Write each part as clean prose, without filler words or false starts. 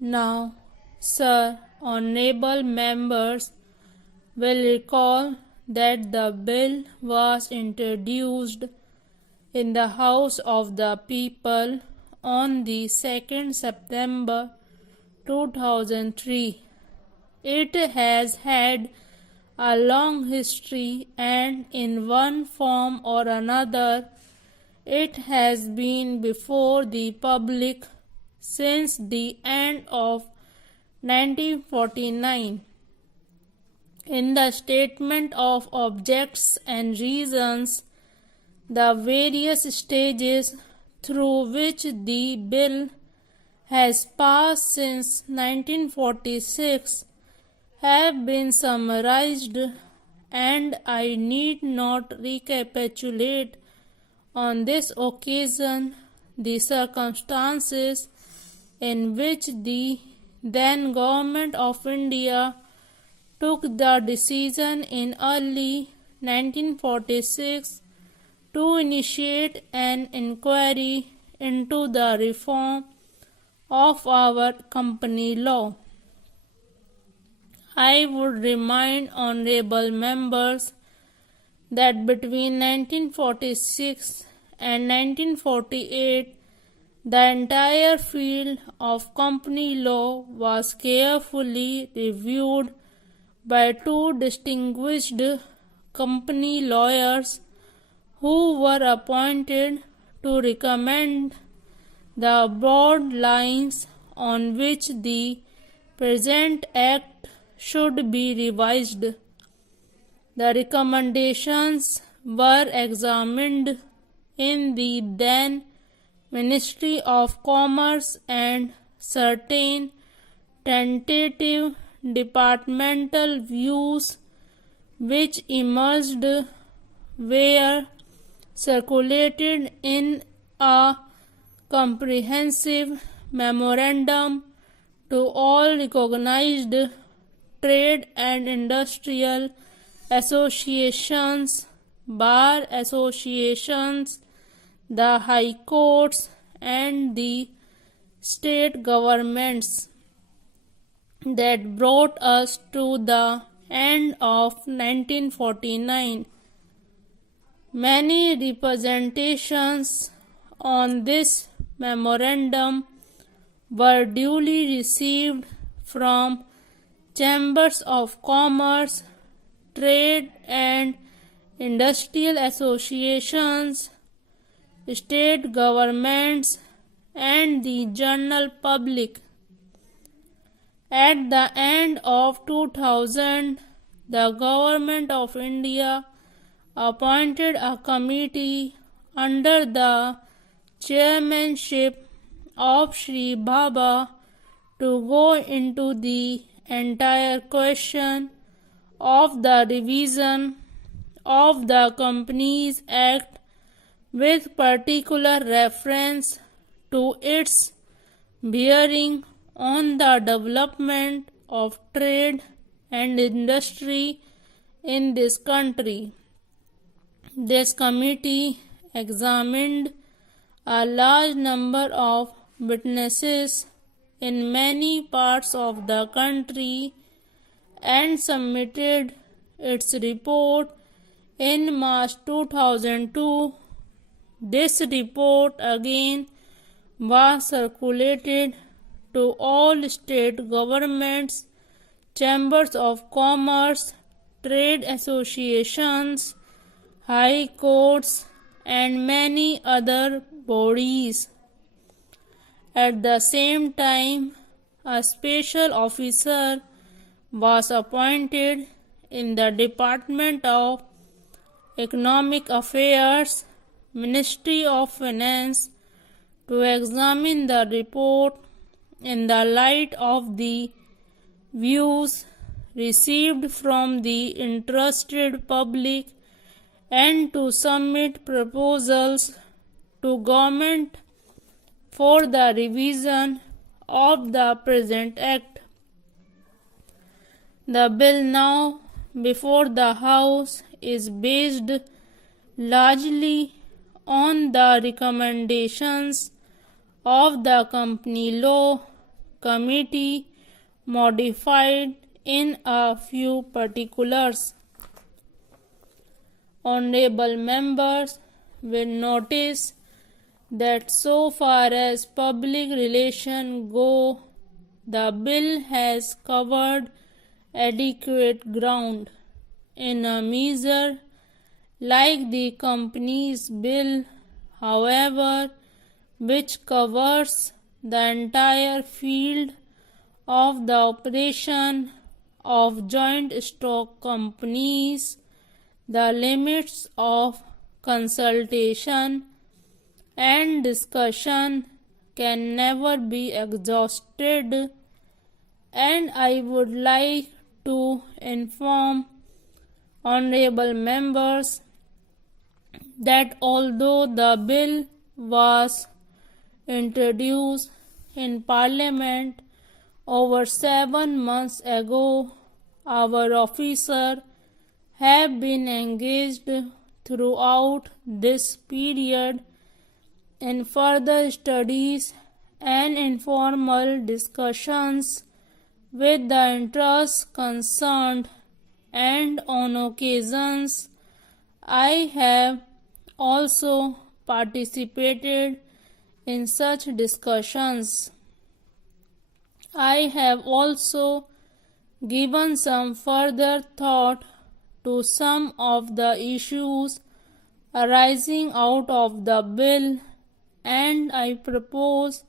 Now, sir, honorable members will recall that the bill was introduced in the House of the People on the 2nd September 2003. It has had a long history, and in one form or another it has been before the public since the end of 1949. In the statement of objects and reasons, the various stages through which the bill has passed since 1946 have been summarized, and I need not recapitulate on this occasion the circumstances in which the then Government of India took the decision in early 1946 to initiate an inquiry into the reform of our company law. I would remind honorable members that between 1946 and 1948 the entire field of company law was carefully reviewed by two distinguished company lawyers who were appointed to recommend the broad lines on which the present act should be revised. The recommendations were examined in the then Ministry of Commerce, and certain tentative departmental views which emerged were circulated in a comprehensive memorandum to all recognized trade and industrial associations, bar associations, the high courts, and the state governments. That brought us to the end of 1949. Many representations on this memorandum were duly received from chambers of commerce, trade and industrial associations, state governments, and the general public. At the end of 2000, the Government of India appointed a committee under the chairmanship of Shri Baba to go into the entire question of the revision of the Companies Act with particular reference to its bearing on the development of trade and industry in this country. This committee examined a large number of witnesses in many parts of the country and submitted its report in March 2002. This report again was circulated to all state governments, chambers of commerce, trade associations, high courts, and many other bodies. At the same time, a special officer was appointed in the Department of Economic Affairs, Ministry of Finance, to examine the report in the light of the views received from the interested public and to submit proposals to government for the revision of the present act. The bill now before the House is based largely on the recommendations of the company law committee modified in a few particulars. Honorable members will notice that so far as public relations go, the bill has covered adequate ground. In a measure like the Companies Bill, however, which covers the entire field of the operation of joint stock companies, the limits of consultation and discussion can never be exhausted, and I would like to inform honorable members that although the bill was introduced in Parliament over 7 months ago, our officers have been engaged throughout this period in further studies and informal discussions with the interests concerned, and on occasions I have also participated in such discussions. I have also given some further thought to some of the issues arising out of the bill, and I propose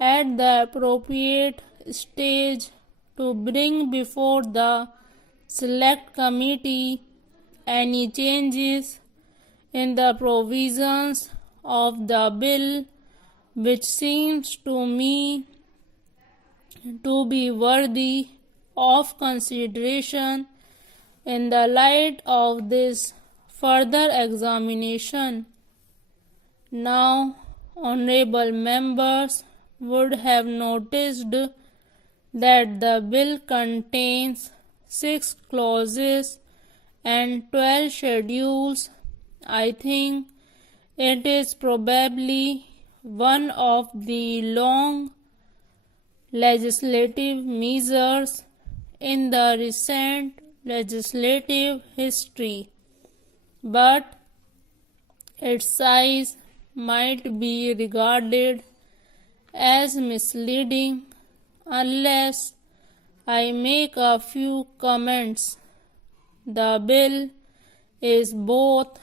at the appropriate stage to bring before the Select Committee any changes in the provisions of the bill which seems to me to be worthy of consideration in the light of this further examination. Now, honorable members would have noticed that the bill contains 6 clauses and 12 schedules. I think it is probably one of the long legislative measures in the recent legislative history, but its size might be regarded as misleading unless I make a few comments. The bill is both,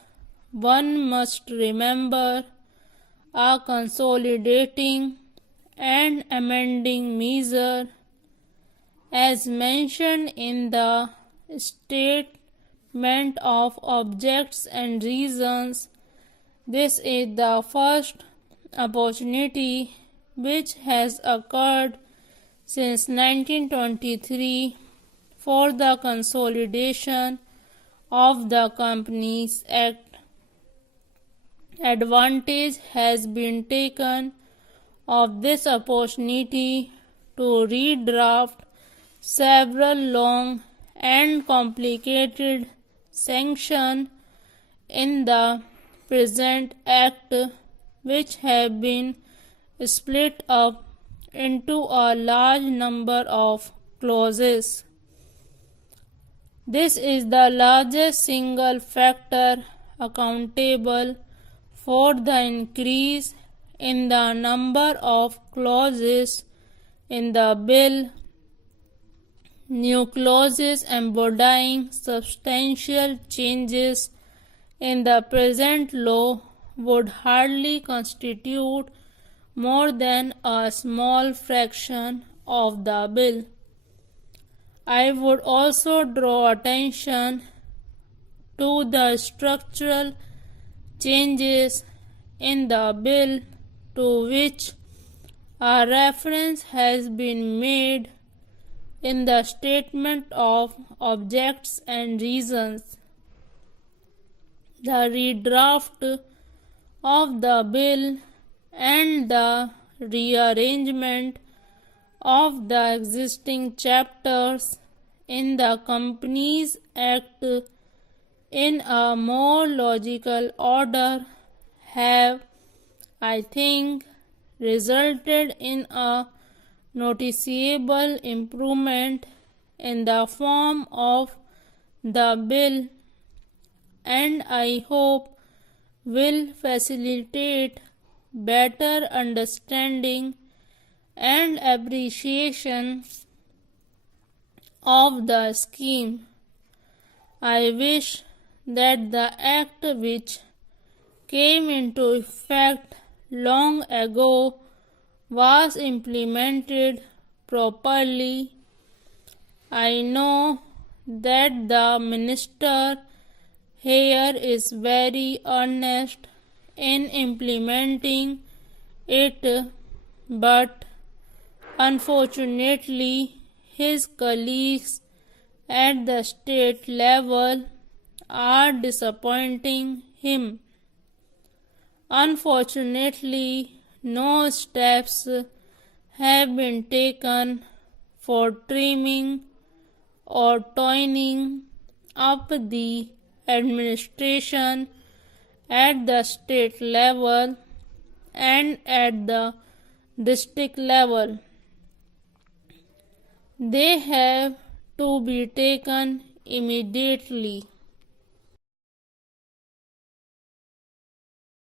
one must remember, a consolidating and amending measure. As mentioned in the Statement of Objects and Reasons, this is the first opportunity which has occurred since 1923 for the consolidation of the Companies Act. Advantage has been taken of this opportunity to redraft several long and complicated sanctions in the present Act, which have been split up into a large number of clauses. This is the largest single factor accountable for the increase in the number of clauses in the bill. New clauses embodying substantial changes in the present law would hardly constitute more than a small fraction of the bill. I would also draw attention to the structural changes in the bill to which a reference has been made in the Statement of Objects and Reasons. The redraft of the bill and the rearrangement of the existing chapters in the Companies Act in a more logical order have, I think, resulted in a noticeable improvement in the form of the bill, and I hope will facilitate better understanding and appreciation of the scheme. I wish that the act which came into effect long ago was implemented properly. I know that the minister here is very earnest in implementing it, but unfortunately his colleagues at the state level are disappointing him. Unfortunately, no steps have been taken for trimming or toning up the administration at the state level and at the district level. They have to be taken immediately.